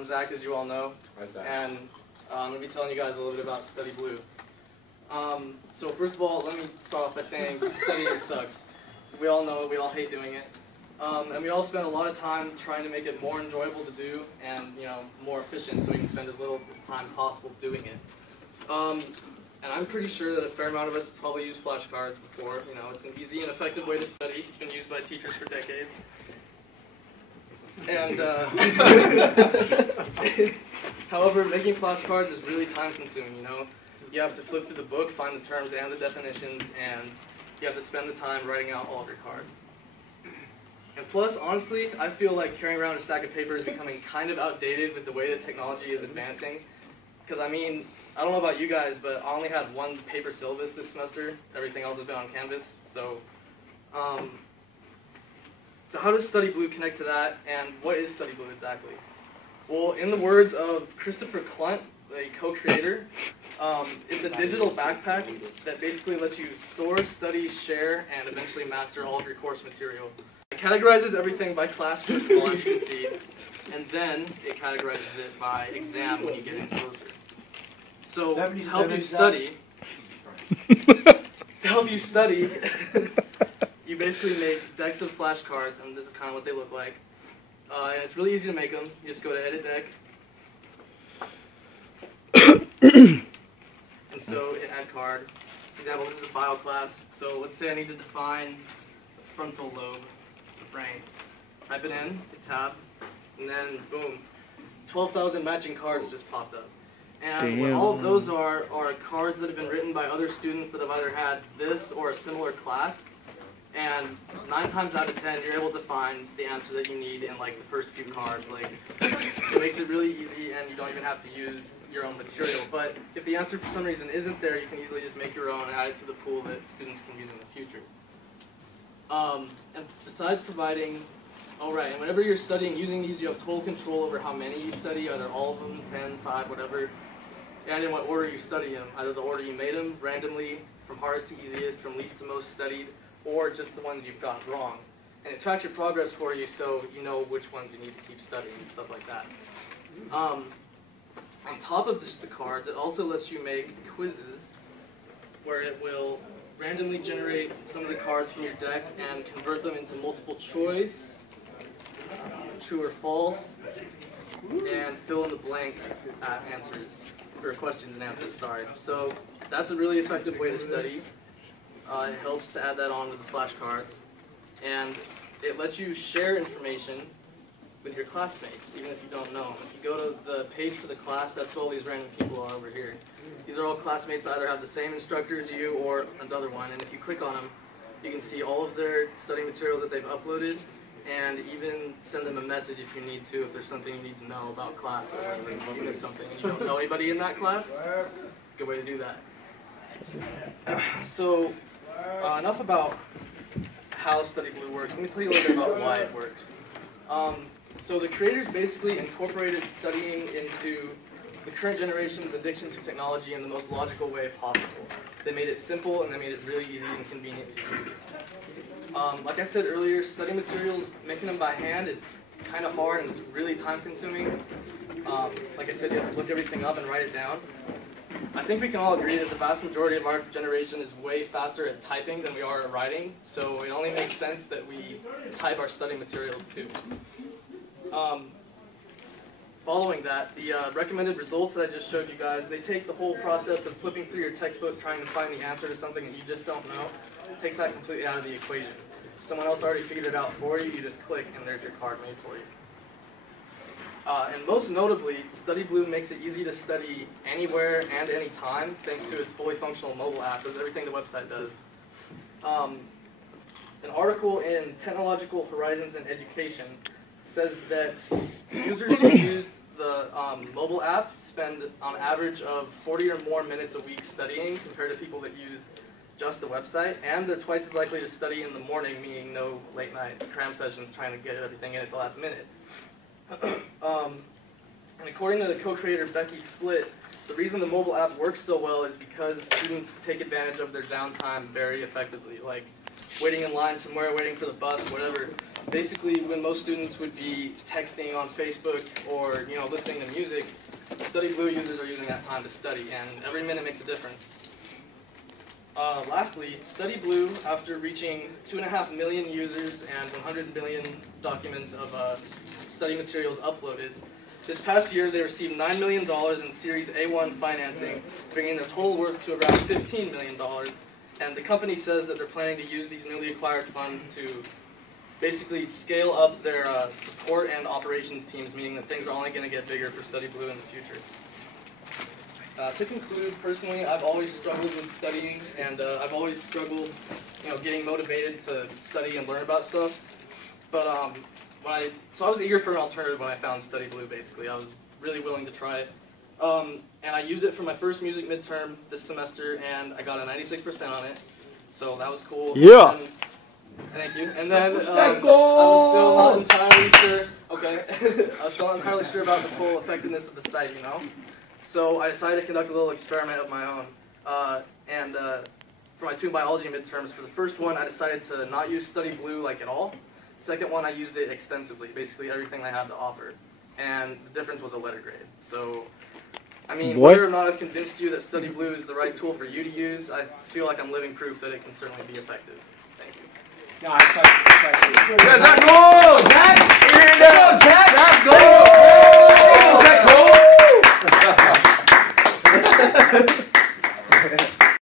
I'm Zach, as you all know, and I'm going to be telling you guys a little bit about StudyBlue. So first of all, let me start off by saying studying sucks. We all know it, we all hate doing it, and we all spend a lot of time trying to make it more enjoyable to do and more efficient so we can spend as little time possible doing it. And I'm pretty sure that a fair amount of us probably used flashcards before. It's an easy and effective way to study. It's been used by teachers for decades. And however, making flashcards is really time consuming, You have to flip through the book, find the terms and the definitions, and you have to spend the time writing out all of your cards. And plus, honestly, I feel like carrying around a stack of paper is becoming kind of outdated with the way that technology is advancing. Because I don't know about you guys, but I only had one paper syllabus this semester. Everything else has been on Canvas. So how does StudyBlue connect to that, and what is StudyBlue exactly? Well, in the words of Christopher Clunt, the co-creator, it's a digital backpack that basically lets you store, study, share, and eventually master all of your course material. It categorizes everything by class first of all, as you can see, and then it categorizes it by exam when you get in closer. So to help you study, you basically make decks of flashcards, and this is kind of what they look like. And it's really easy to make them. You just go to Edit Deck. And so hit Add Card. For example, this is a bio class. So let's say I need to define the frontal lobe of the brain. Type it in, hit Tab, and then boom, 12,000 matching cards just popped up. And what all of those are cards that have been written by other students that have either had this or a similar class. And 9 times out of 10, you're able to find the answer that you need in like the first few cards. Like, it makes it really easy, and you don't even have to use your own material. But if the answer for some reason isn't there, you can easily just make your own and add it to the pool that students can use in the future. And besides providing, and whenever you're studying using these, you have total control over how many you study, either all of them, 10, 5, whatever, and in what order you study them, either the order you made them, randomly, from hardest to easiest, from least to most studied, or just the ones you've gotten wrong. And it tracks your progress for you so you know which ones you need to keep studying and stuff like that. On top of just the cards, it also lets you make quizzes where it will randomly generate some of the cards from your deck and convert them into multiple choice, true or false, and fill in the blank answers, or questions and answers, sorry. So that's a really effective way to study. It helps to add that on to the flashcards, and it lets you share information with your classmates, even if you don't know. If you go to the page for the class, that's who all these random people are over here. These are all classmates that either have the same instructor as you or another one, and if you click on them, you can see all of their study materials that they've uploaded, and even send them a message if you need to, if there's something you need to know about class, or if you missed something and you don't know anybody in that class. Good way to do that. So, enough about how StudyBlue works. Let me tell you a little bit about why it works. So the creators basically incorporated studying into the current generation's addiction to technology in the most logical way possible. They made it simple and they made it really easy and convenient to use. Like I said earlier, study materials, making them by hand, it's kind of hard and it's really time consuming. Like I said, you have to look everything up and write it down. I think we can all agree that the vast majority of our generation is way faster at typing than we are at writing, so it only makes sense that we type our study materials too. Following that, the recommended results that I just showed you guys, they take the whole process of flipping through your textbook trying to find the answer to something that you just don't know, takes that completely out of the equation. Someone else already figured it out for you, you just click and there's your card made for you. And most notably, StudyBlue makes it easy to study anywhere and anytime thanks to its fully functional mobile app. Does everything the website does. An article in Technological Horizons in Education says that users who used the mobile app spend on average of 40 or more minutes a week studying compared to people that use just the website, and they're twice as likely to study in the morning, meaning no late night cram sessions trying to get everything in at the last minute. And according to the co-creator Becky Split, the reason the mobile app works so well is because students take advantage of their downtime very effectively, like waiting in line somewhere, waiting for the bus, whatever. basically when most students would be texting on Facebook or listening to music, StudyBlue users are using that time to study, and every minute makes a difference. Lastly, StudyBlue, after reaching 2.5 million users and 100 million documents of study materials uploaded, this past year they received $9 million in Series A1 financing, bringing their total worth to around $15 million. And the company says that they're planning to use these newly acquired funds to basically scale up their support and operations teams, meaning that things are only going to get bigger for StudyBlue in the future. To conclude, personally, I've always struggled with studying, and I've always struggled, getting motivated to study and learn about stuff. But so I was eager for an alternative when I found StudyBlue. Basically, I was really willing to try it, and I used it for my first music midterm this semester, and I got a 96% on it. So that was cool. Yeah. And thank you. And then I was still not entirely sure. Okay, I was still not entirely sure about the full effectiveness of the site, So I decided to conduct a little experiment of my own. For my 2 biology midterms, for the first one, I decided to not use StudyBlue like at all. Second one, I used it extensively, basically everything they had to offer. And the difference was a letter grade. So, I mean, whether or not I've convinced you that StudyBlue is the right tool for you to use, I feel like I'm living proof that it can certainly be effective. Thank you. No, I